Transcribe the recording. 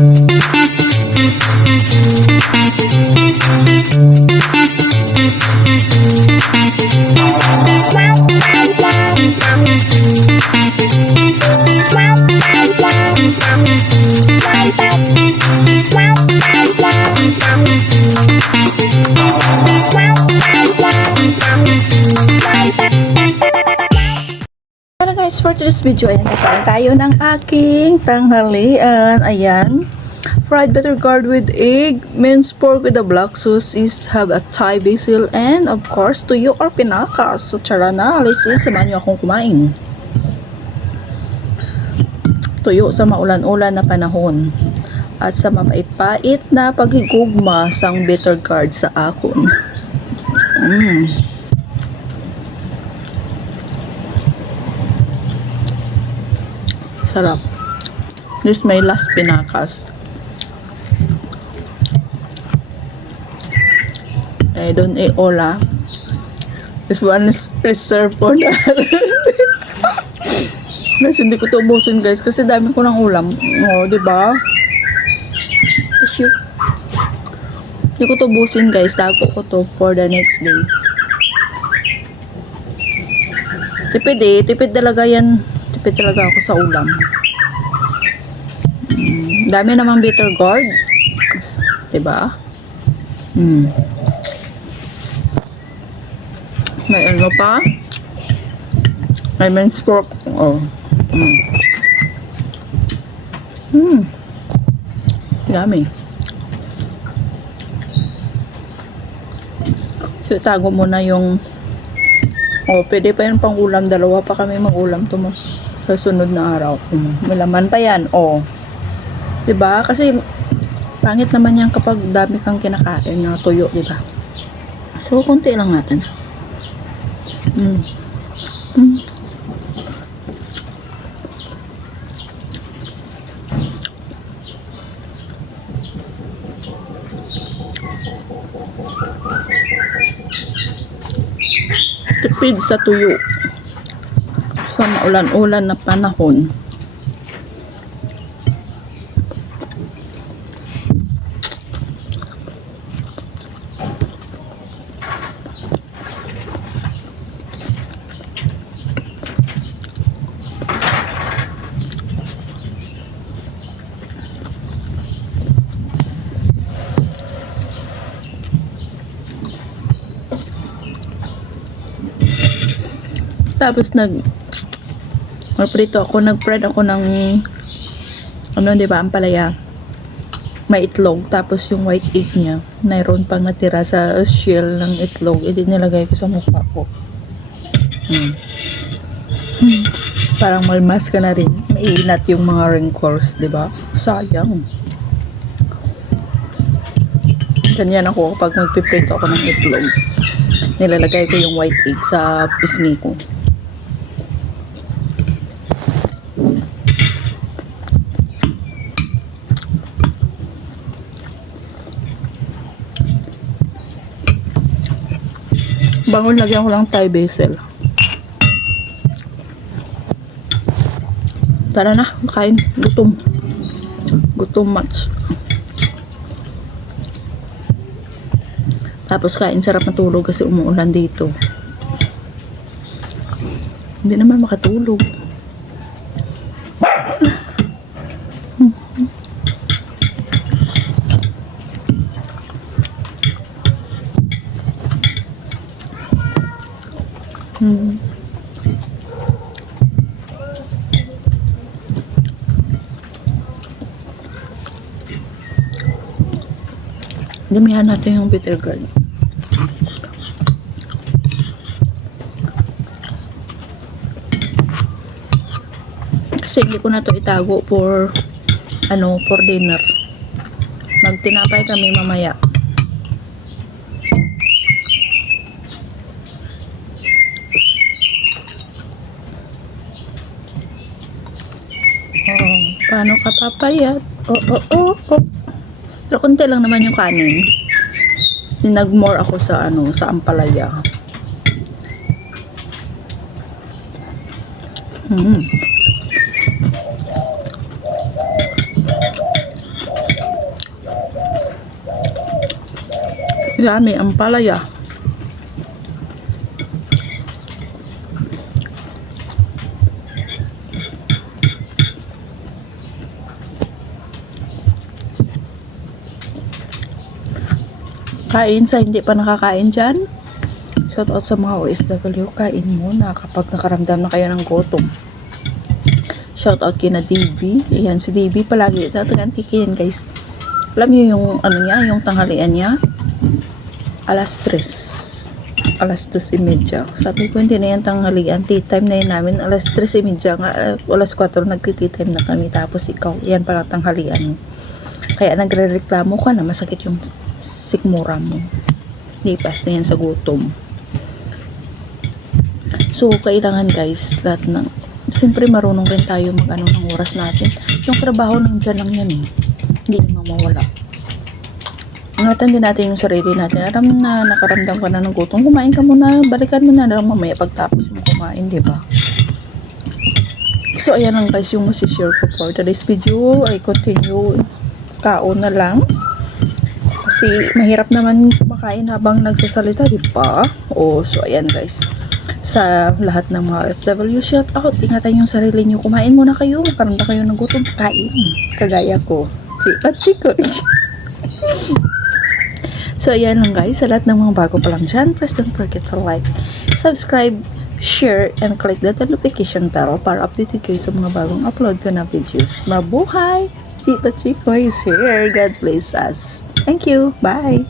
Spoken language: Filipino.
Música today's video, ayan, nakain tayo ng aking tanghalian. Ayan. Fried butter gourd with egg, minced pork with a black sauce is have a Thai basil, and of course, tuyo or pinakas. So, tara na, let's samahan niyo akong kumain. Tuyo sa maulan-ulan na panahon at sa mapait-pait na paghigugma sang bitter gourd sa akon. Mm. Sarap. This may last pinakas. I don't eat ah. This one is preserved for the Guys, hindi ko to ubusin guys kasi dami ko ng ulam. Oo, di ba? Tissue. Hindi ko to ubusin guys. Tago ko to for the next day. Tipid eh. Tipid talaga yan. Tipid talaga ako sa ulam. Mm, dami namang bitter gourd. Diba? Mm. May ano pa? May minced pork. Oh. Mm. Mm. Yummy. So, tago mo na yung Oh, pwede pa yan pang ulam. Dalawa pa kami mag-ulam mo sa sunod na araw. Mm. May laman pa yan. Oh. 'Di ba? Kasi pangit naman yan kapag dami kang kinakain na tuyo, ba? So, konti lang natin. Mm. Mm. Tipid sa tuyo. Sa maulan-ulan na panahon. Tapos nag magprito ako, nag-bread ako ng ano, 'di ba, ang palaya. May itlog, tapos yung white egg niya, mayroon pang natira sa shell ng itlog, edi nilagay ko sa mukha ko. Hmm. Hmm. Parang malmas ka na rin. Mainat yung mga wrinkles, 'di ba? Sayang. Ganyan ako kapag magpiprito ako ng itlog. Nilalagay ko yung white egg sa pisngi ko. Bangon lagyan ko lang Thai basil. Tara na, kain. Gutom. Gutom much. Tapos kain, sarap matulog kasi umuulan dito. Hindi naman makatulog. Damihan natin yung bitter gourd. Kasi hindi ko na to itago for ano, for dinner. Magtinapay kami mamaya. Oo. Paano ka papayat? Oo, oo, oo. Oh. Pero konti lang naman yung kanin. Sinag-more ako sa ano, sa ampalaya. Mm-hmm. Mm. Dami, ampalaya. Kain sa hindi pa nakakain dyan. Shout out sa mga OFW. Kain muna kapag nakaramdam na kayo ng gutom. Shout out kina DV. Ayan, si DV palagi. Tatagantikin guys. Alam niyo yung ano niya, yung tanghalian niya? Alas 3. Alas 2.30. Sabi ko, hindi na yan tanghalian. Tea time na yun namin. Alas 3.30 nga. eh, Alas 4 nagti-tea time na kami. Tapos ikaw, yan pala tanghalian. Kaya nagre-reklamo ka na masakit yung sikmura mo. Lipas na yan sa gutom. So, kailangan guys, lahat ng, siyempre marunong rin tayo mag-ano ng oras natin. Yung trabaho nandyan lang yan eh. Hindi naman mawala. Ingatan din natin yung sarili natin. Aram na nakaramdam ka na ng gutom, kumain ka muna, balikan mo na lang mamaya pagtapos mo kumain, di ba? So, ayan lang guys yung masishare ko for today's video. I continue kaon na lang. Kasi mahirap naman kumakain habang nagsasalita, di ba? O, so ayan guys. Sa lahat ng mga FW, shout out. Ingatan yung sarili nyo. Kumain muna kayo. Makaramda kayo ng gutom. Kain. Kagaya ko. Si Pachiko. so, ayan lang guys. Sa lahat ng mga bago pa lang dyan, please don't forget to like, subscribe, share, and click the notification bell para updated kayo sa mga bagong upload ko na videos. Mabuhay! Chito Chico is here. God bless us. Thank you. Bye.